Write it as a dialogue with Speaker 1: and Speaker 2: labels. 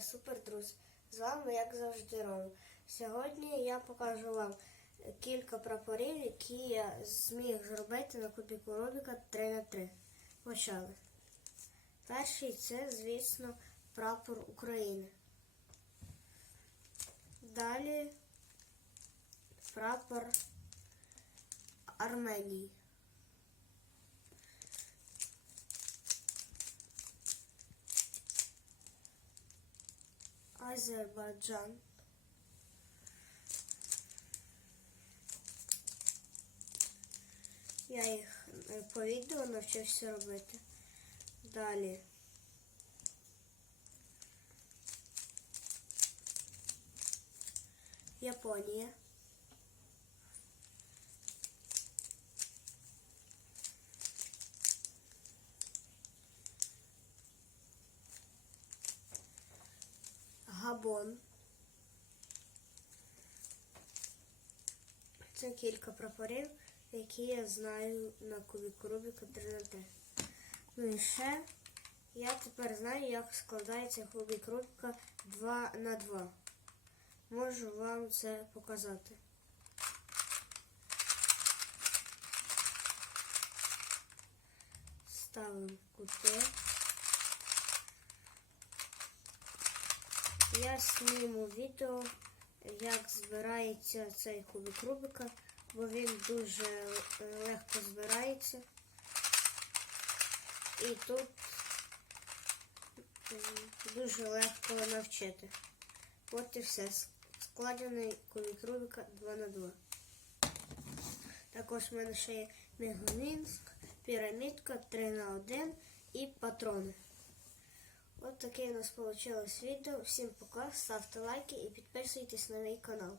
Speaker 1: супер друзі! З вами, як завжди, Рома. Сьогодні я покажу вам кілька прапорів, які я зміг зробити на кубіку Рубіка 3х3. Почали. Перший це, звісно, прапор України. Далі прапор Арменії. Азербайджан. Я їх по відео навчився робити. Далі. Японія. Габон. Це кілька прапорів, які я знаю на кубіку Рубіка 3 на 3. Ну і ще я тепер знаю, як складається кубік Рубіка 2 на 2. Можу вам це показати. Ставимо кути. Я зніму відео, як збирається цей кубик Рубика, бо він дуже е, легко збирається. І тут дуже легко навчити. От і все. Складений кубик Рубика 2 на 2. Також в мене ще є Мегамінськ, пірамідка 3 на 1 і патрони. От таке у нас вийшло відео. Всім пока, ставте лайки і підписуйтесь на мій канал.